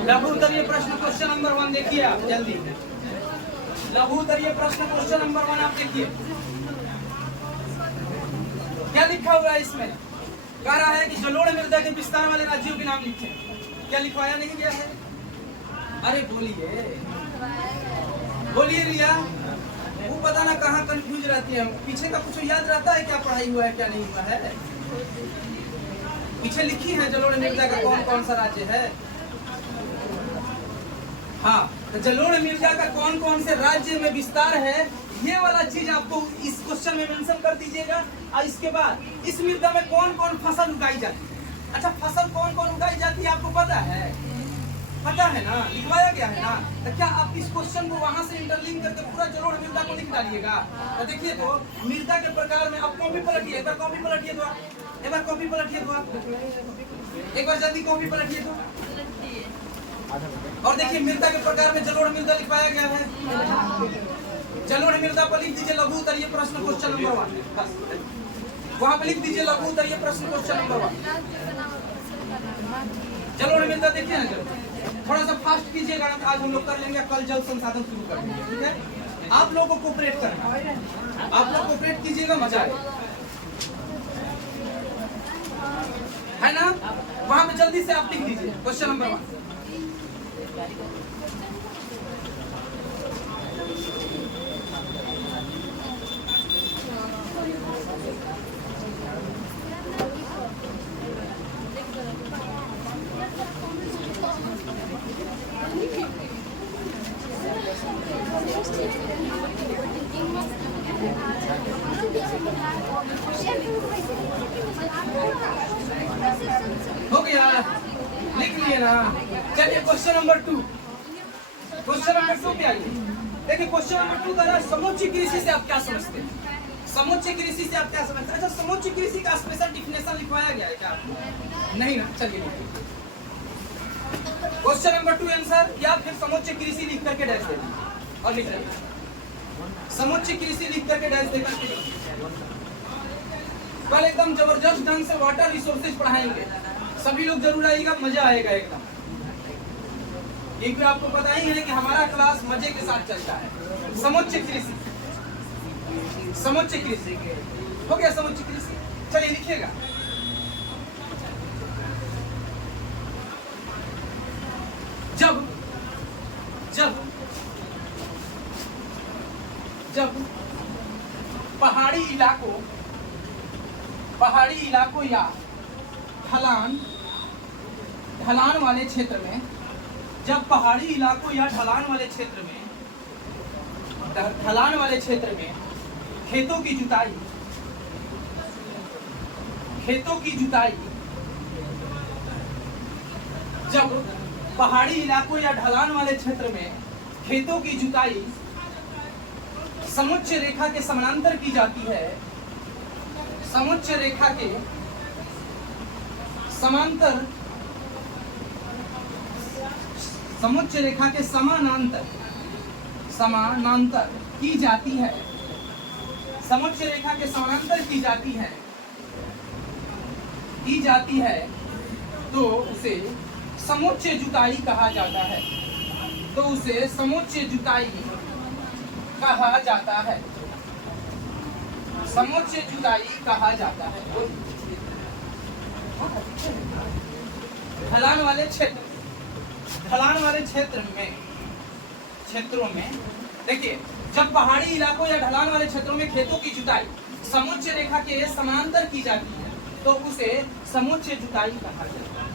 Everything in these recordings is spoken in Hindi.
लघु उत्तरीय प्रश्न क्वेश्चन नंबर 1 देखिए आप जल्दी। लघु उत्तरीय प्रश्न क्वेश्चन नंबर 1 आप देखिए, क्या लिखा हुआ है इसमें? कह रहा है कि जलोढ़ मृदा के विस्तार वाले राज्यों के नाम लिखे। क्या लिखवाया नहीं गया है? अरे बोलिए बोलिए रिया, वो पता ना कहाँ कंफ्यूज रहती है। पीछे का कुछ याद रहता है क्या पढ़ाई हुआ है क्या नहीं हुआ है? पीछे लिखी है जलोढ़ मृदा का कौन कौन सा राज्य है। हाँ, तो जलोढ़ मृदा का कौन कौन से राज्य में विस्तार है, ये वाला चीज आपको इस क्वेश्चन में मेंशन कर दीजिएगा। और इसके बाद इस मृदा में कौन कौन फसल उगाई जाती है। अच्छा, फसल कौन कौन उगाई जाती है आपको पता है? पता है ना, लिखवाया गया है ना। तो क्या आप इस क्वेश्चन को वहां से इंटरलिंक करके पूरा जलोढ़ मृदा को लिख डालिएगा? तो देखिए, तो मृदा के प्रकार में अब कॉपी पलटिए, एक बार कॉपी पलटिए तो एक बार कॉपी पलटिए तो एक बार जल्दी कॉपी पलटिए तो। और देखिए, मृदा के प्रकार में जलोढ़ मृदा लिखवाया गया है। जलोढ़ मृदा पर लिख दीजिए लघु उत्तरीय प्रश्न क्वेश्चन नंबर 1। वहां पर लिख दीजिए लघु उत्तरीय प्रश्न क्वेश्चन नंबर 1। जलोढ़ मृदा देखिए ना, थोड़ा सा फास्ट कीजिएगा ना, आज हम लोग कर लेंगे, कल जल संसाधन शुरू कर देंगे। ठीक है, आप लोगों को कोऑपरेट करना है, आप लोग कोऑपरेट कीजिएगा, मजा आएगा, है ना। वहां पे जल्दी से आप लिख दीजिए क्वेश्चन नंबर 1। हो गया, लिख लिए ना। चलिए क्वेश्चन नंबर 2। क्वेश्चन नंबर 2 पे आइए। देखिए, क्वेश्चन नंबर 2 का है समुच्चय कृषि से आप क्या समझते हैं? समुच्चय कृषि से आप क्या समझते हैं? अच्छा, समुच्चय कृषि का स्पेशल डिफिनेशन लिखवाया गया है क्या आपको? नहीं ना, चलिए लिखिए क्वेश्चन नंबर 2 आंसर, या फिर समुच्चय कृषि लिख करके डैश दे और लिख रहे समुच्चय कृषि लिख करके डैश देकर कल एकदम जबरदस्त ढंग से वाटर रिसोर्सेज पढ़ाएंगे। सभी लोग जरूर आइएगा, मजा आएगा एकदम। ये भी आपको पता ही है कि हमारा क्लास मजे के साथ चलता है। समुच्चय कृषि, समुच्चय कृषि हो गया। समुच्चय कृषि, चलिए लिखिएगा। जब जब जब पहाड़ी इलाकों या ढलान वाले क्षेत्र में, जब पहाड़ी इलाकों या ढलान वाले क्षेत्र में खेतों की जुताई जब पहाड़ी इलाकों या ढलान वाले क्षेत्र में खेतों की जुताई समुच्चय रेखा के समानांतर की जाती है, समुच्चय रेखा के समानांतर की जाती है, समुच्चय रेखा के समानांतर की जाती है, तो उसे समुच्चय जुताई कहा जाता है। तो उसे समुच्चय जुताई कहा जाता है, समुच्चय जुताई कहा जाता है। ढलान वाले क्षेत्रों में देखिए, जब पहाड़ी इलाकों या ढलान वाले क्षेत्रों में खेतों की जुताई समुच्चय रेखा के समानांतर की जाती है, तो उसे समुच्चय जुताई कहा जाता है।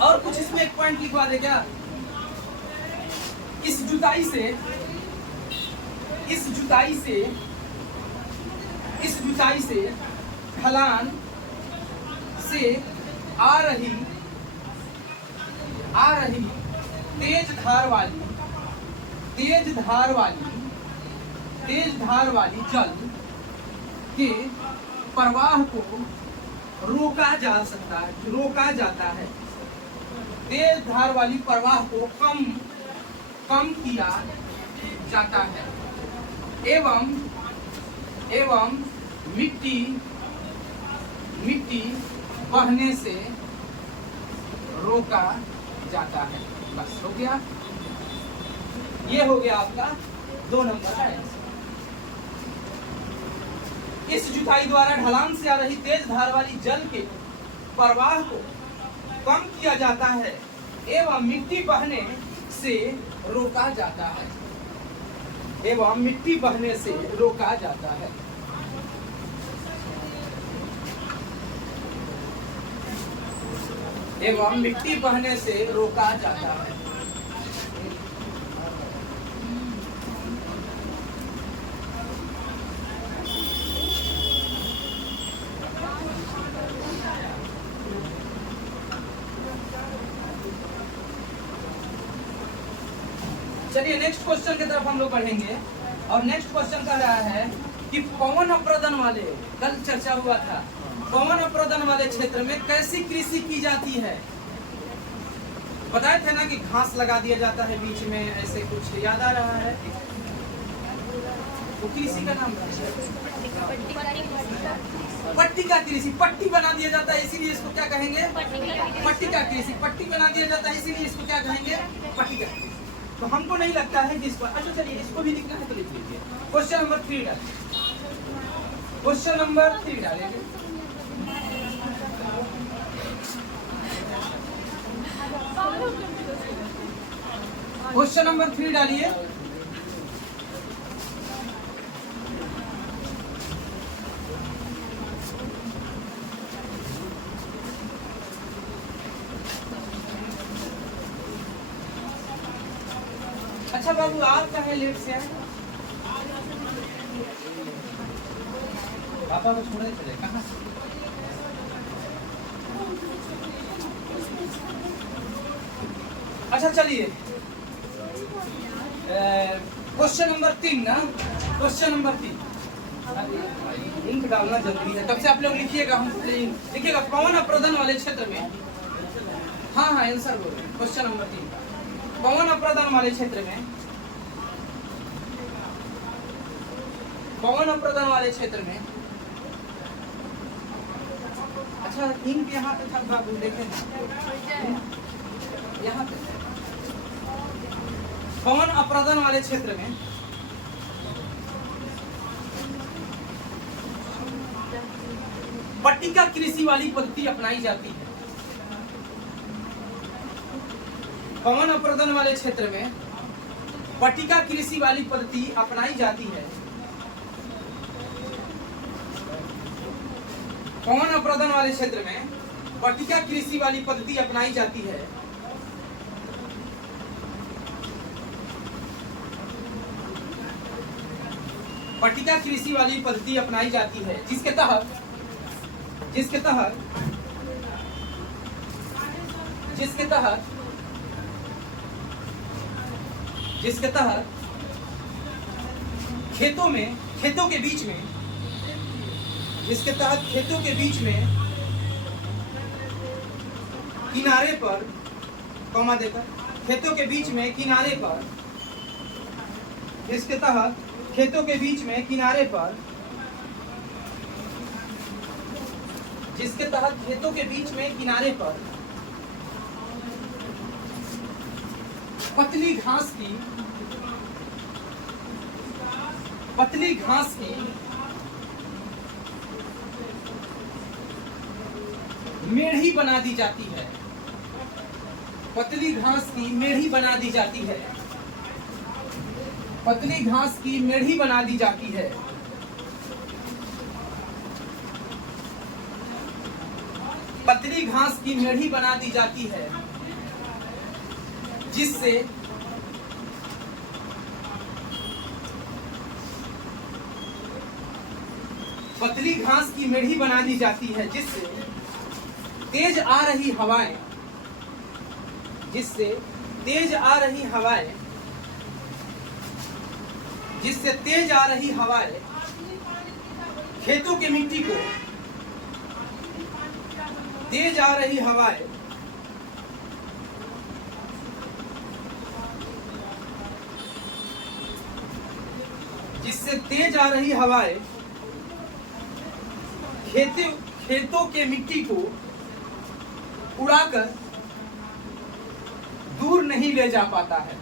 और कुछ इसमें एक पॉइंट लिखवा दे क्या? इस जुताई से ढलान से आ रही तेज धार वाली जल के प्रवाह को रोका जाता है। तेज धार वाली प्रवाह को कम किया जाता है एवं मिट्टी बहने से रोका जाता है। बस हो गया, ये हो गया आपका 2 नंबर का आंसर। इस जुताई द्वारा ढलान से आ रही तेज धार वाली जल के प्रवाह को कम किया जाता है एवं मिट्टी बहने से रोका जाता है, एवं मिट्टी बहने से रोका जाता है। एवं मिट्टी बहने से रोका जाता है। चलिए नेक्स्ट क्वेश्चन की तरफ हम लोग बढ़ेंगे। और नेक्स्ट क्वेश्चन कह रहा है कि पवन अप्रदन वाले, कल चर्चा हुआ था, पवन अप्रदन वाले क्षेत्र में कैसी कृषि की जाती है? बताए थे ना कि घास लगा दिया जाता है बीच में, ऐसे कुछ याद आ रहा है? वो कृषि का नाम पट्टिका कृषि, पट्टी बना दिया जाता है इसीलिए इसको क्या कहेंगे? पट्टिका कृषि। पट्टी बना दिया जाता है इसीलिए इसको क्या कहेंगे? पट्टिका कृषि। तो हमको नहीं लगता है कि इसको, अच्छा चलिए इसको भी लिखना है तो लिख लीजिए। क्वेश्चन नंबर 3 डालिए, क्वेश्चन नंबर 3 डालेंगे। क्वेश्चन नंबर 3 डालिए। अच्छा बाबू आप कहे लेट से आए? पापा को छोड़े चले कहाँ से? अच्छा चलिए क्वेश्चन नंबर 3 ना, क्वेश्चन नंबर 3 इंक डालना जरूरी है, तब से आप लोग लिखिएगा, हम लिखिएगा पवन अप्रदन वाले क्षेत्र में। हाँ हाँ आंसर बोल रहे हैं क्वेश्चन नंबर 3 का। पवन अप्रदन वाले क्षेत्र में, पवन अप्रदन वाले क्षेत्र में, अच्छा इंक यहाँ पे था बाबू, देखें यहाँ पे पवन अप्रदन वाले क्षेत्र में पट्टिका कृषि वाली पद्धति अपनाई जाती है। पवन अप्रदन वाले क्षेत्र में पट्टिका कृषि वाली पद्धति अपनाई जाती है। पवन अप्रदन वाले क्षेत्र में पट्टिका कृषि वाली पद्धति अपनाई जाती है। पट्टिका कृषि वाली पद्धति अपनाई जाती है जिसके तहत खेतों के बीच में किनारे पर कॉमा देकर, खेतों के बीच में किनारे पर, जिसके तहत खेतों के बीच में किनारे पर पतली घास की मेढ़ी बना दी जाती है। पतली घास की मेढ़ी बना दी जाती है। पतली घास की मेढ़ी बना दी जाती है। पतली घास की मेढ़ी बना दी जाती है जिससे पतली घास की मेढ़ी बना दी जाती है जिससे तेज आ रही हवाएं खेतों की मिट्टी को तेज आ रही हवाएं खेतों के मिट्टी को उड़ाकर दूर नहीं ले जा पाता है।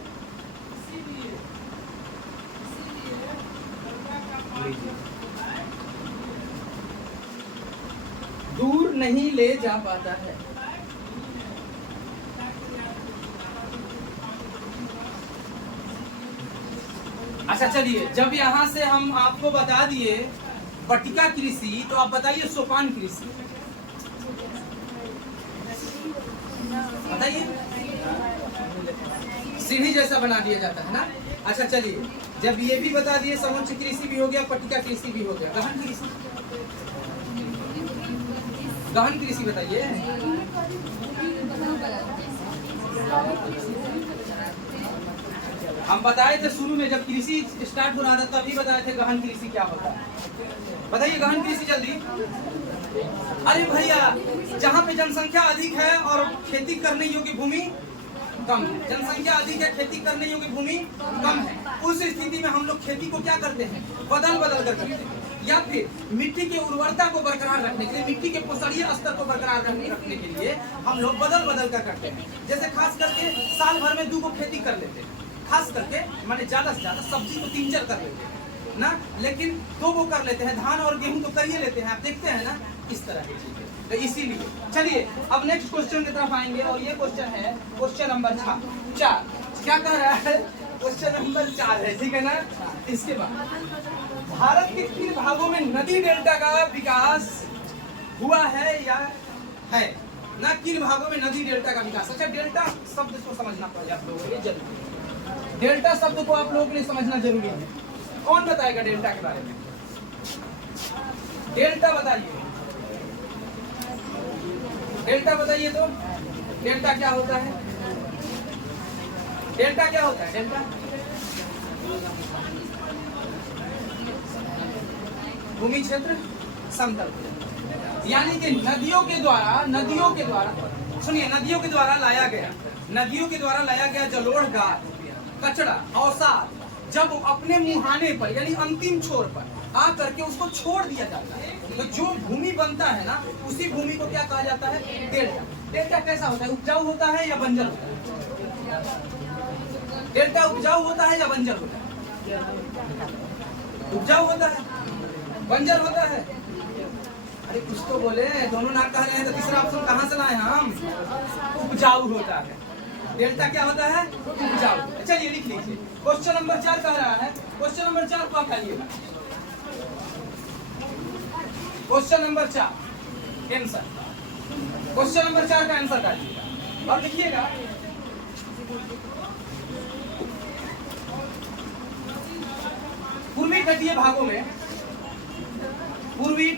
दूर नहीं ले जा पाता है। अच्छा चलिए, जब यहाँ से हम आपको बता दिए बटिका कृषि, तो आप बताइए सोपान कृषि बताइए। सीढ़ी जैसा बना दिया जाता है ना। अच्छा चलिए, जब ये भी बता दिए समुच्च कृषि भी हो गया, पट्टिका कृषि भी हो गया, गहन कृषि, गहन कृषि बताइए। हम बताए थे शुरू में जब कृषि स्टार्ट हो रहा था तभी बताए थे गहन कृषि क्या होता है। बताइए गहन कृषि जल्दी। अरे भैया, जहाँ पे जनसंख्या अधिक है और खेती करने योग्य भूमि कम है, जनसंख्या अधिक है, खेती करने योग्य भूमि कम है, उस स्थिति में हम लोग खेती को क्या करते हैं, बदल बदल कर करते हैं, या फिर मिट्टी की उर्वरता को बरकरार रखने के लिए, मिट्टी के पोषणीय स्तर को बरकरार रखने के लिए हम लोग बदल बदल कर करते हैं। जैसे खास करके साल भर में 2 को खेती कर लेते हैं, खास करके माने ज्यादा से ज्यादा सब्जी को 3-4 कर लेते हैं ना, लेकिन 2 को कर लेते हैं, धान और गेहूं तो कर ही लेते हैं, आप देखते हैं ना, इस तरह की चीजें। तो इसीलिए चलिए अब नेक्स्ट क्वेश्चन की तरफ आएंगे, और ये क्वेश्चन है क्वेश्चन नंबर 4। क्या कह रहा है, क्वेश्चन नंबर 4 है, ठीक है ना। इसके बाद भारत के किन भागों में नदी डेल्टा का विकास हुआ है या है ना, किन भागों में नदी डेल्टा का विकास। अच्छा, डेल्टा शब्द को समझना पड़ेगा आप लोगों के लिए जरूरी, डेल्टा शब्द को आप लोगों के लिए समझना जरूरी है। कौन बताएगा डेल्टा के बारे में, डेल्टा बताइए, डेल्टा बताइए। तो डेल्टा क्या होता है, डेल्टा क्या होता है, डेल्टा भूमि क्षेत्र समतल, यानी कि नदियों के द्वारा सुनिए, नदियों के द्वारा लाया गया जलोढ़ गाद, कचरा, अवसाद जब अपने मुहाने पर यानी अंतिम छोर पर आ करके उसको छोड़ दिया जाता है, तो जो भूमि बनता है ना, उसी भूमि को क्या कहा जाता है, डेल्टा। डेल्टा कैसा होता है, उपजाऊ होता है या बंजर होता है, डेल्टा उपजाऊ होता है या बंजर होता है, उपजाऊ होता है, बंजर होता है। अरे कुछ तो बोले, दोनों ना कह रहे हैं, तो तीसरा ऑप्शन कहाँ से लाए हम, उपजाऊ होता है। डेल्टा क्या होता है, उपजाऊ। चलिए लिख लीजिए, क्वेश्चन नंबर 4 कह रहा है, क्वेश्चन नंबर 4 को आप खाइएगा, question number 4 answer, question number 4 का आंसर काटिएगा और लिखिएगा पूर्वी तटीय भागों में बहने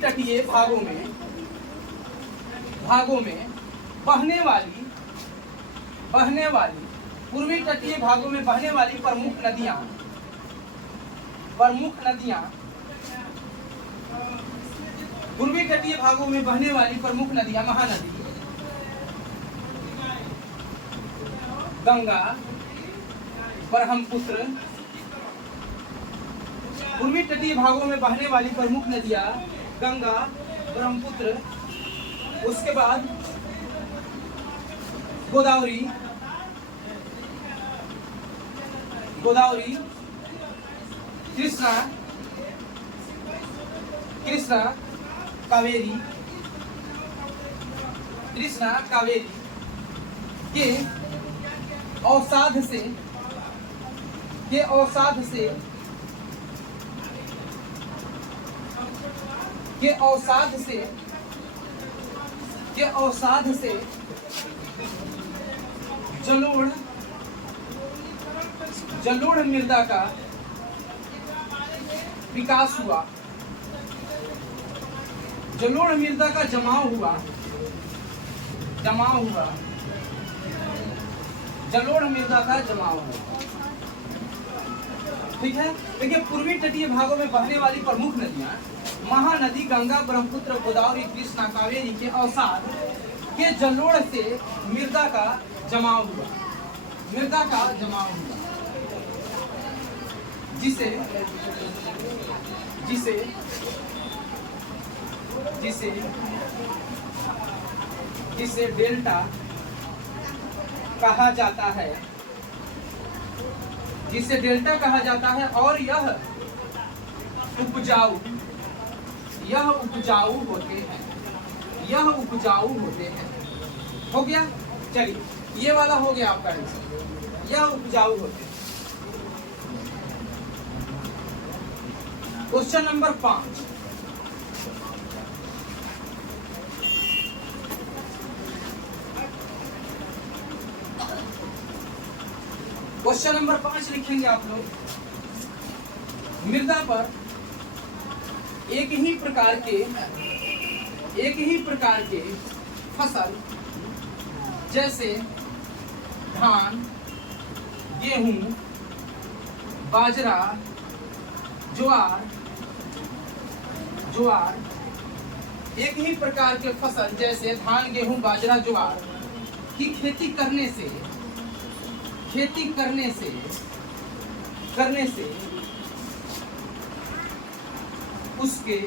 वाली पूर्वी तटीय भागों में बहने वाली प्रमुख नदियां पूर्वी तटीय भागों में बहने वाली प्रमुख नदियां महानदी गंगा, ब्रह्मपुत्र। पूर्वी तटीय भागों में बहने वाली प्रमुख नदियां गंगा, ब्रह्मपुत्र, उसके बाद गोदावरी, कृष्णा, कावेरी के अवसाद से जलोढ़ मृदा का विकास हुआ, जलोढ़ मृदा का जमाव हुआ, जलोढ़ मृदा का जमाव हुआ। ठीक है, देखिए पूर्वी तटीय भागों में बहने वाली प्रमुख नदियां महानदी गंगा, ब्रह्मपुत्र, गोदावरी, कृष्णा, कावेरी के अवसाद के जलोढ़ से मृदा का जमाव हुआ, जिसे डेल्टा कहा जाता है, जिसे डेल्टा कहा जाता है, और यह उपजाऊ होते हैं, यह उपजाऊ होते हैं। हो गया, चलिए ये वाला हो गया आपका आंसर, यह उपजाऊ होते हैं। क्वेश्चन नंबर 5, क्वेश्चन नंबर 5 लिखेंगे आप लोग। मृदा पर एक ही प्रकार के फसल जैसे धान, गेहूं, बाजरा, ज्वार, एक ही प्रकार के फसल जैसे धान, गेहूं, बाजरा, ज्वार की खेती करने से उसके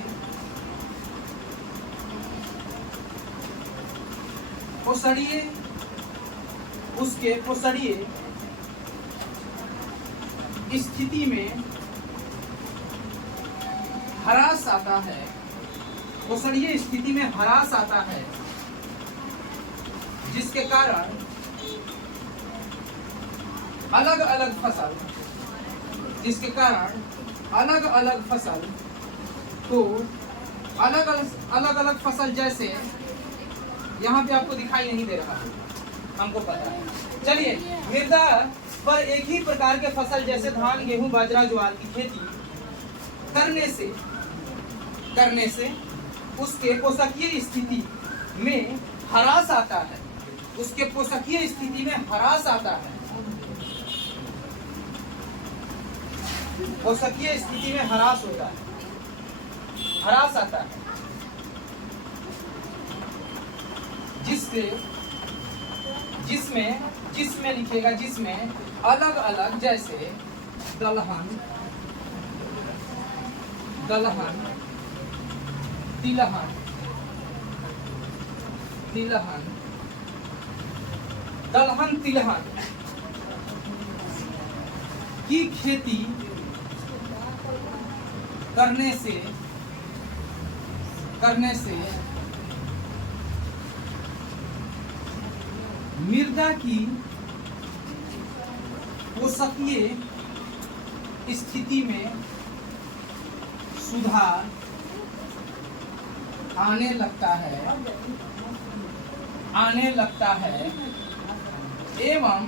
पोषणीय स्थिति में ह्रास आता है, पोषणीय स्थिति में ह्रास आता है, जिसके कारण अलग अलग फसल को अलग अलग फसल जैसे, यहाँ पे आपको दिखाई नहीं दे रहा, हमको पता है। चलिए, मृदा पर एक ही प्रकार के फसल जैसे धान, गेहूं, बाजरा, ज्वार की खेती करने से उसके पोषकीय स्थिति में ह्रास आता है, उसके पोषकीय स्थिति में ह्रास आता है, पोषकीय स्थिति में ह्रास होता है, ह्रास आता है, जिसमें लिखेगा, जिसमें अलग अलग जैसे दलहन, तिलहन की खेती करने से मृदा की पोषकीय स्थिति में सुधार आने लगता है एवं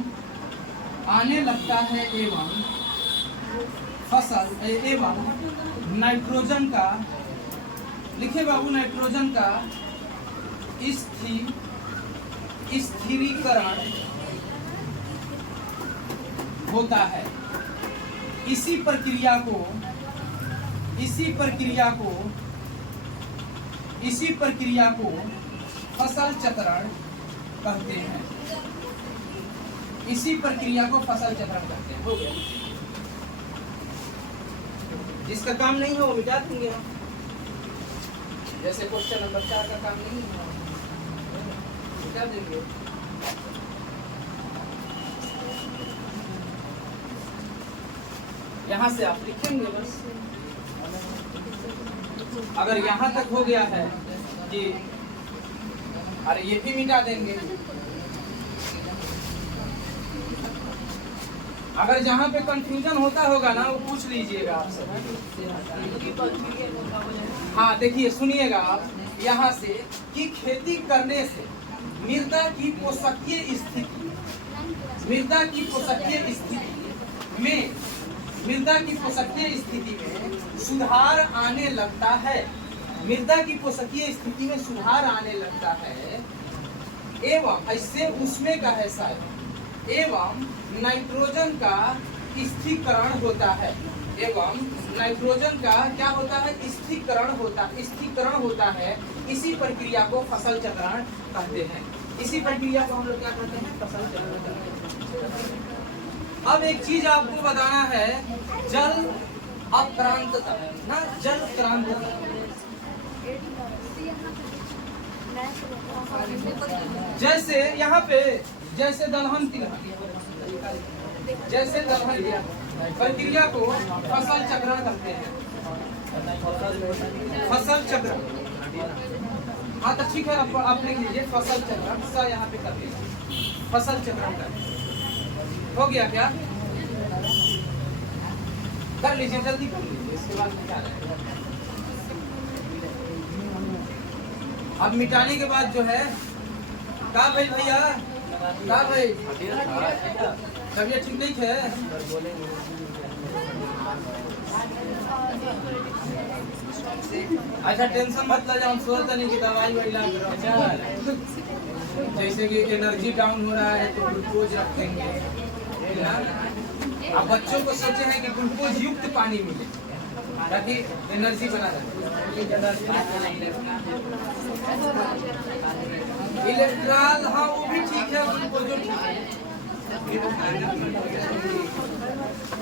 फसल एवं नाइट्रोजन का, लिखे बाबू, नाइट्रोजन का स्थिरीकरण होता है। इसी प्रक्रिया को फसल चक्रण कहते हैं। इसी प्रक्रिया को फसल चक्रण कहते हैं। हो गया, जिसका काम नहीं हो वो मिटा देंगे हम, जैसे क्वेश्चन नंबर 4 का काम नहीं हुआ मिटा देंगे। यहाँ से आप लिखेंगे बस, अगर यहाँ तक हो गया है कि अरे ये भी मिटा देंगे। अगर जहाँ पे कंफ्यूजन होता होगा ना वो पूछ लीजिएगा आपसे। हाँ देखिए, सुनिएगा आप यहाँ से कि खेती करने से मृदा की पोषकीय स्थिति में सुधार आने लगता है। मृदा की पोषकीय स्थिति में सुधार आने लगता है एवं ऐसे उसमें का है शायद, एवं नाइट्रोजन का स्थिरीकरण होता है। एवं नाइट्रोजन का क्या होता है? स्थिरीकरण होता है। इसी प्रक्रिया को फसल चक्रण कहते हैं। इसी प्रक्रिया को हम लोग क्या कहते हैं? फसल चक्रण कहते हैं। अब एक चीज आपको बताना है, जल अक्रांतता ना, जल क्रांतता। जैसे यहाँ पे जैसे दलहन तिलहन, जैसे दलहन प्रक्रिया को फसल चक्रण करते हैं। फसल चक्रण, हाँ तो ठीक है, आप लिख लीजिए फसल चक्रण, सा यहाँ पे कर लीजिए, फसल चक्रण कर हो गया क्या? कर लीजिए, जल्दी कर लीजिए, इसके बाद क्या रहेगा। अब मिटाने के बाद जो है का भाई भैया, का भाई तबियत ठीक नहीं है? अच्छा टेंशन मत ले जाओ, हम सोचते नहीं कि दवाई वही ला, जैसे कि एनर्जी डाउन हो रहा है तो ग्लूकोज रख देंगे। अब बच्चों को सोचे हैं कि ग्लूकोज युक्त पानी मिले ताकि एनर्जी बना रहे। इलेक्ट्रॉल, हाँ वो भी ठीक है, ग्लूकोज ठीक है।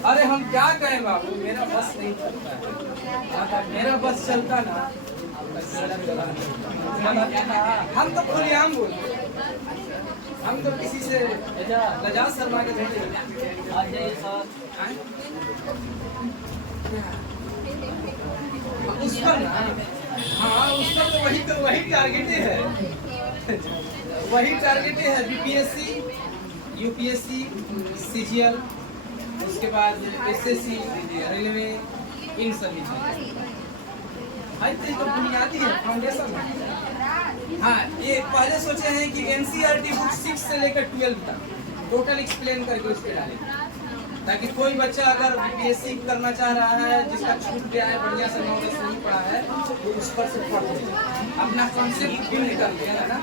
अरे हम क्या कहें बाबू, मेरा बस नहीं चलता है, मेरा बस चलता ना हम तो खुलेआम बोलते, हम तो किसी से लजा शर्मा के थोड़ी। उस पर ना, हाँ उस पर तो वही टारगेट है, वही टारगेट है। बीपीएससी, यूपीएससी, सीजीएल, उसके बाद एसएससी, रेलवे, इन सभी तो बुनियादी है, फाउंडेशन है। हाँ ये पहले सोचे हैं कि एनसीईआरटी बुक 6 से लेकर 12 तक टोटल एक्सप्लेन करके उस पर डालें, ताकि कोई बच्चा अगर बीपीएससी करना चाह रहा है, जिसका छूट गया है, बढ़िया से नॉलेज नहीं पड़ा है, तो उस पर से पढ़ ले, अपना कॉन्सेप्ट बिल्ड कर लिया है ना।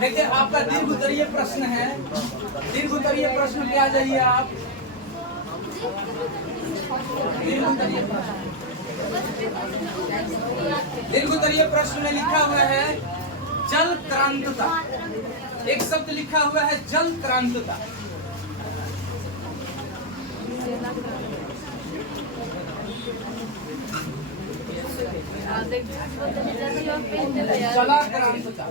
देखिए आपका दीर्घ उत्तरीय प्रश्न है, दीर्घ उत्तरीय प्रश्न पे आ जाइए आप। दीर्घ उत्तरीय प्रश्न में लिखा हुआ है जल क्रांतता, एक शब्द लिखा हुआ है जल क्रांतता। जला क्रांतता